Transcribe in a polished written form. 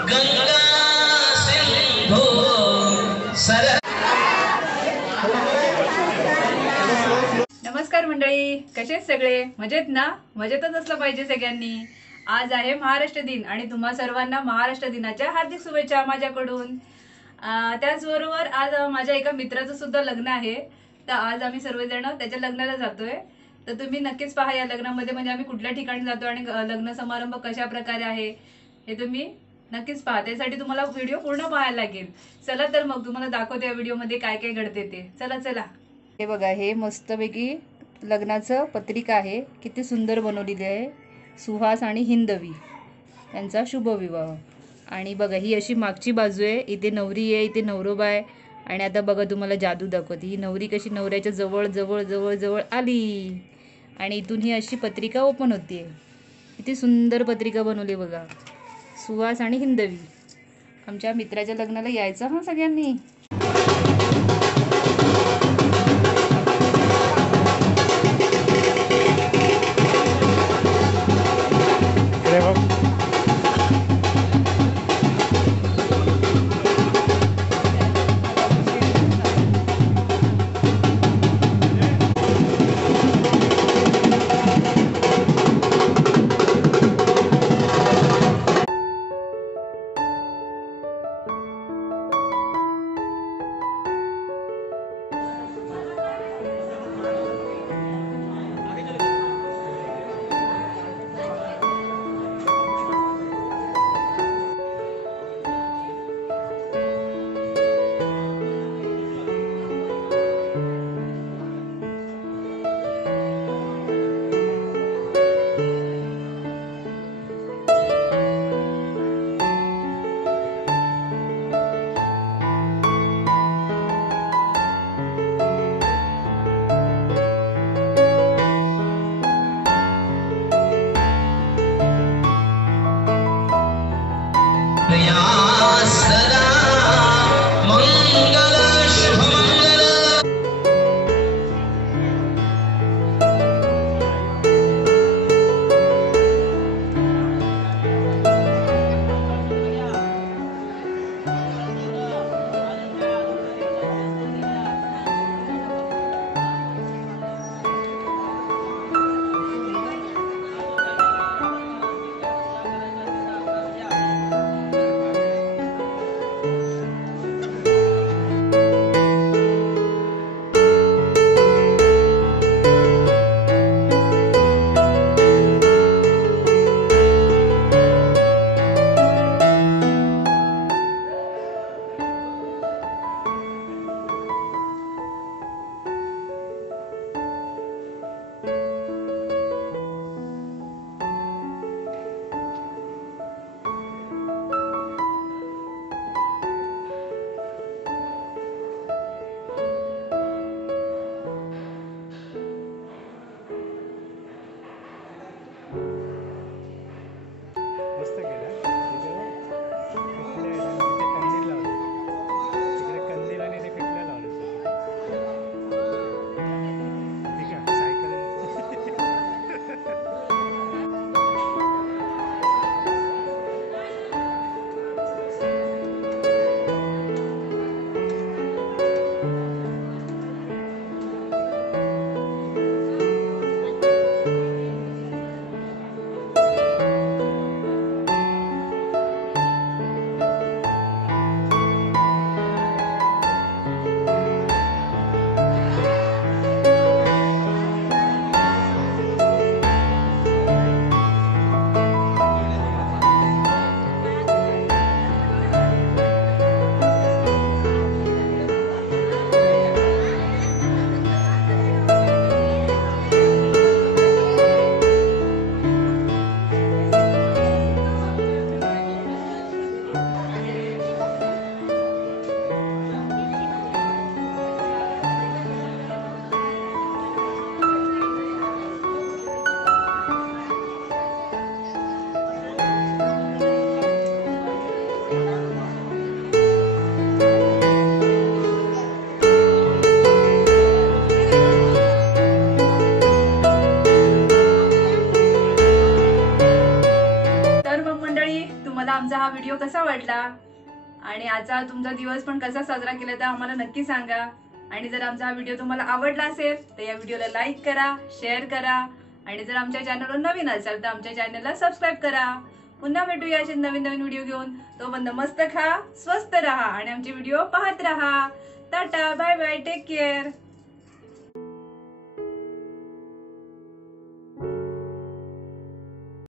Ganga Sindhu sir. नमस्कार मंडळी, कसे आहेत सगळे? मजेत ना? मजेतच असलं पाहिजे सगळ्यांनी. आज आहे महाराष्ट्र दिन आणि तुम्हा सर्वांना महाराष्ट्र दिनाच्या हार्दिक शुभेच्छा माझ्याकडून. त्याचबरोबर आज माझ्या एका मित्राचं सुद्धा लग्न आहे, तर आज आम्ही सर्वजण त्याच्या लग्नाला जातोय. तर तुम्ही नक्कीच पहा या लग्नामध्ये, म्हणजे आम्ही कुठल्या ठिकाणी जातो आणि लग्न समारंभ कशा प्रकारे आहे हे तुम्ही नक्कीच पहा. त्यासाठी तुम्हाला व्हिडिओ पूर्ण पाहायला लागेल. चला तर मग तुम्हाला दाखवते या व्हिडिओमध्ये काय काय घडते ते. चला चला. हे बघा, हे मस्तपैकी लग्नाचं पत्रिका आहे, किती सुंदर बनवलेली आहे. सुहास आणि हिंदवी यांचा शुभविवाह. आणि बघा, ही अशी मागची बाजू आहे, इथे नवरी आहे, इथे नवरोबा आहे. आणि आता बघा तुम्हाला जादू दाखवते. ही नवरी कशी नवऱ्याच्या जवळ जवळ जवळ जवळ आली आणि इथून ही अशी पत्रिका ओपन होते. किती सुंदर पत्रिका बनवली बघा. सुहास आणि हिंदवी, आमच्या मित्राच्या लग्नाला यायचं हां सगळ्यांनी. व्हिडिओ कसा वाटला आणि आजचा तुमचा दिवस पण कसा साजरा केला तर आम्हाला नक्की सांगा. आणि जर आमचा हा व्हिडिओ तुम्हाला आवडला असेल तर या व्हिडिओला लाईक करा, शेअर करा आणि जर आमच्या चॅनलवर नवीन असाल तर आमच्या चॅनलला सबस्क्राईब करा. पुन्हा भेटूया असे नवीन नवीन व्हिडिओ घेऊन. तोपर्यंत मस्त खा, स्वस्त राहा आणि आमचे व्हिडिओ पाहत राहा. Tata, bye bye, take care.